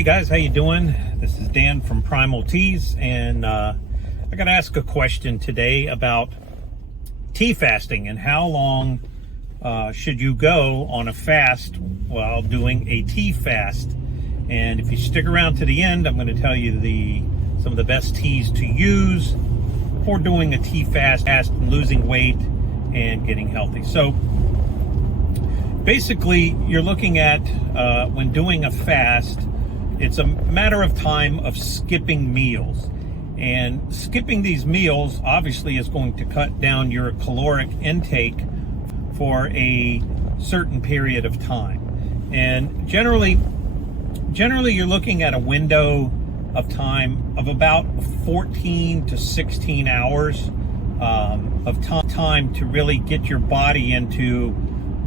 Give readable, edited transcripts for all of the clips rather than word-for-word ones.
Hey guys, how you doing? This is Dan from Primal Teas, and I got to ask a question today about tea fasting and how long should you go on a fast while doing a tea fast. And if you stick around to the end, I'm going to tell you some of the best teas to use for doing a tea fast and losing weight and getting healthy. So basically, you're looking at when doing a fast, it's a matter of time of skipping meals. And skipping these meals obviously is going to cut down your caloric intake for a certain period of time. And generally you're looking at a window of time of about 14 to 16 hours of time to really get your body into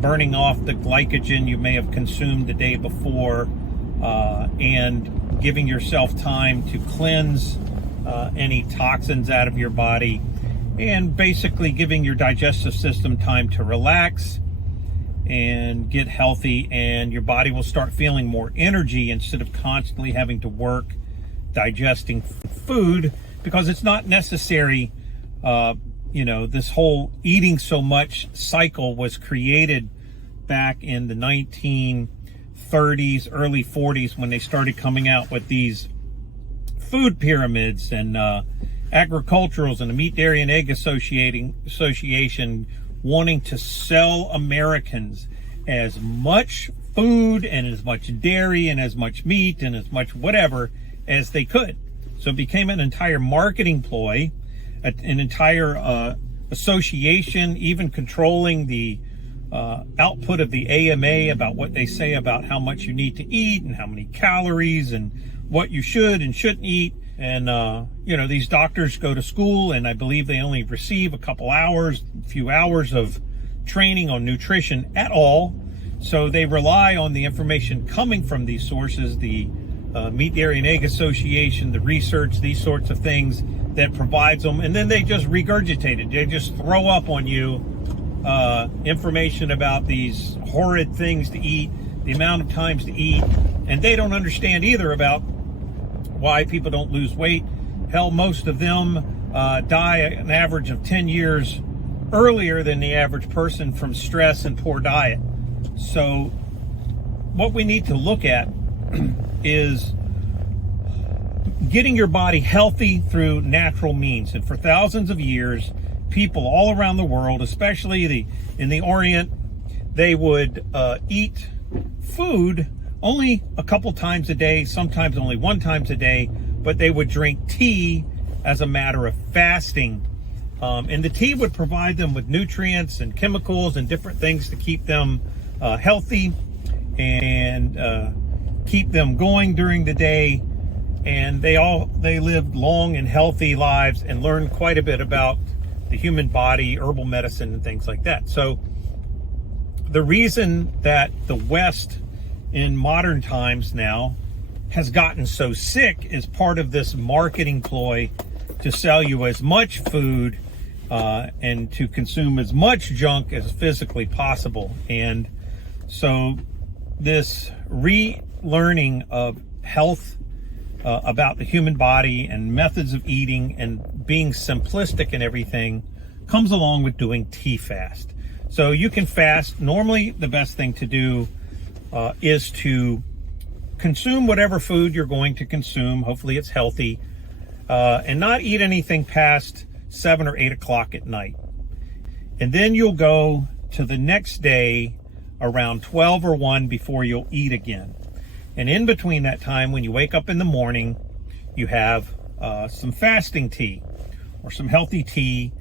burning off the glycogen you may have consumed the day before, and giving yourself time to cleanse any toxins out of your body, and basically giving your digestive system time to relax and get healthy, and your body will start feeling more energy instead of constantly having to work digesting food, because it's not necessary. This whole eating so much cycle was created back in the 1930s, early 40s, when they started coming out with these food pyramids and agriculturals and the Meat, Dairy, and Egg Association wanting to sell Americans as much food and as much dairy and as much meat and as much whatever as they could. So it became an entire marketing ploy, an entire association, even controlling the output of the AMA about what they say about how much you need to eat and how many calories and what you should and shouldn't eat. And, these doctors go to school, and I believe they only receive a few hours of training on nutrition at all. So they rely on the information coming from these sources, the Meat, Dairy, and Egg Association, the research, these sorts of things that provides them. And then they just regurgitate it. They just throw up on you information about these horrid things to eat, the amount of times to eat, and they don't understand either about why people don't lose weight. Hell, most of them die an average of 10 years earlier than the average person from stress and poor diet. So what we need to look at is getting your body healthy through natural means. And for thousands of years, people all around the world, especially in the Orient, they would eat food only a couple times a day, sometimes only one time a day, but they would drink tea as a matter of fasting. And the tea would provide them with nutrients and chemicals and different things to keep them healthy and keep them going during the day. And they lived long and healthy lives and learned quite a bit about the human body, herbal medicine, and things like that. So the reason that the West in modern times now has gotten so sick is part of this marketing ploy to sell you as much food and to consume as much junk as physically possible. And so this relearning of health, about the human body and methods of eating and being simplistic and everything comes along with doing tea fast. So you can fast. Normally the best thing to do is to consume whatever food you're going to consume. Hopefully it's healthy, and not eat anything past 7 or 8 o'clock at night. And then you'll go to the next day around 12 or 1 before you'll eat again. And in between that time, when you wake up in the morning, you have some fasting tea or some healthy tea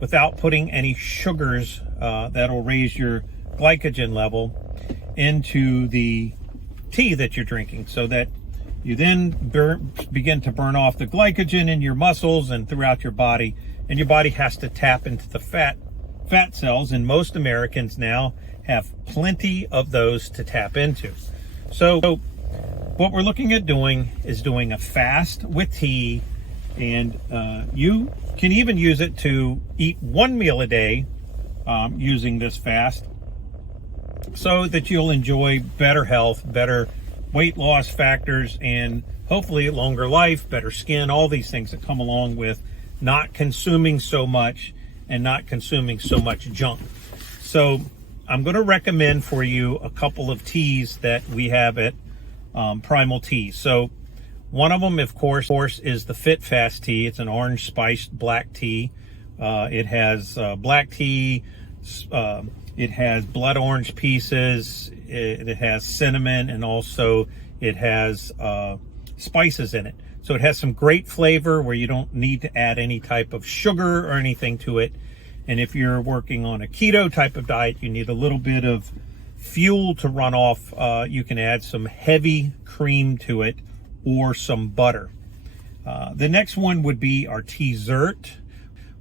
without putting any sugars that'll raise your glycogen level into the tea that you're drinking, so that you then begin to burn off the glycogen in your muscles and throughout your body, and your body has to tap into the fat cells, and most Americans now have plenty of those to tap into. So what we're looking at doing is doing a fast with tea, and you can even use it to eat one meal a day using this fast, so that you'll enjoy better health, better weight loss factors, and hopefully longer life, better skin, all these things that come along with not consuming so much and not consuming so much junk. So I'm going to recommend for you a couple of teas that we have at Primal Teas. So one of them, of course, is the Fit Fast tea. It's an orange spiced black tea. It has black tea. It has blood orange pieces. It has cinnamon, and also it has spices in it. So it has some great flavor where you don't need to add any type of sugar or anything to it. And if you're working on a keto type of diet, you need a little bit of fuel to run off. You can add some heavy cream to it or some butter. The next one would be our Teazert,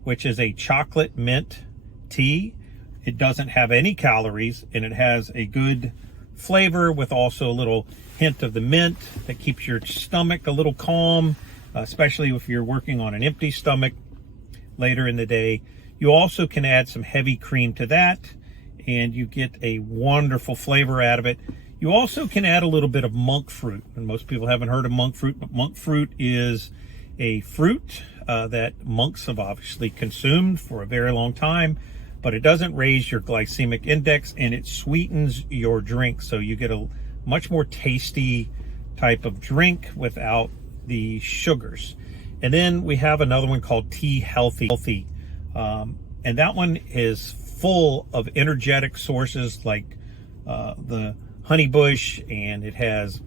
which is a chocolate mint tea. It doesn't have any calories, and it has a good flavor with also a little hint of the mint that keeps your stomach a little calm, especially if you're working on an empty stomach later in the day. You also can add some heavy cream to that, and you get a wonderful flavor out of it. You also can add a little bit of monk fruit, and most people haven't heard of monk fruit, but monk fruit is a fruit that monks have obviously consumed for a very long time, but it doesn't raise your glycemic index, and it sweetens your drink, so you get a much more tasty type of drink without the sugars. And then we have another one called Tea Healthy, and that one is full of energetic sources like the honeybush, and it has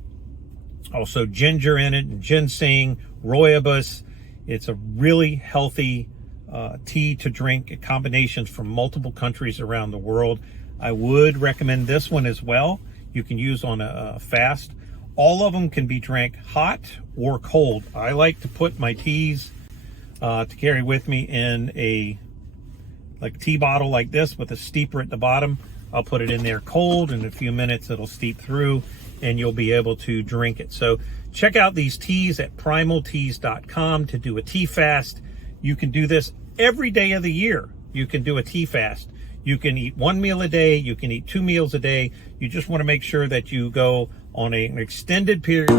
also ginger in it, and ginseng, rooibos. It's a really healthy tea to drink, combinations from multiple countries around the world. I would recommend this one as well. You can use on a fast. All of them can be drank hot or cold. I like to put my teas to carry with me in a tea bottle like this with a steeper at the bottom. I'll put it in there cold. In a few minutes it'll steep through and you'll be able to drink it. So check out these teas at primalteas.com to do a tea fast. You can do this every day of the year. You can do a tea fast. You can eat one meal a day. You can eat 2 meals a day. You just want to make sure that you go on an extended period.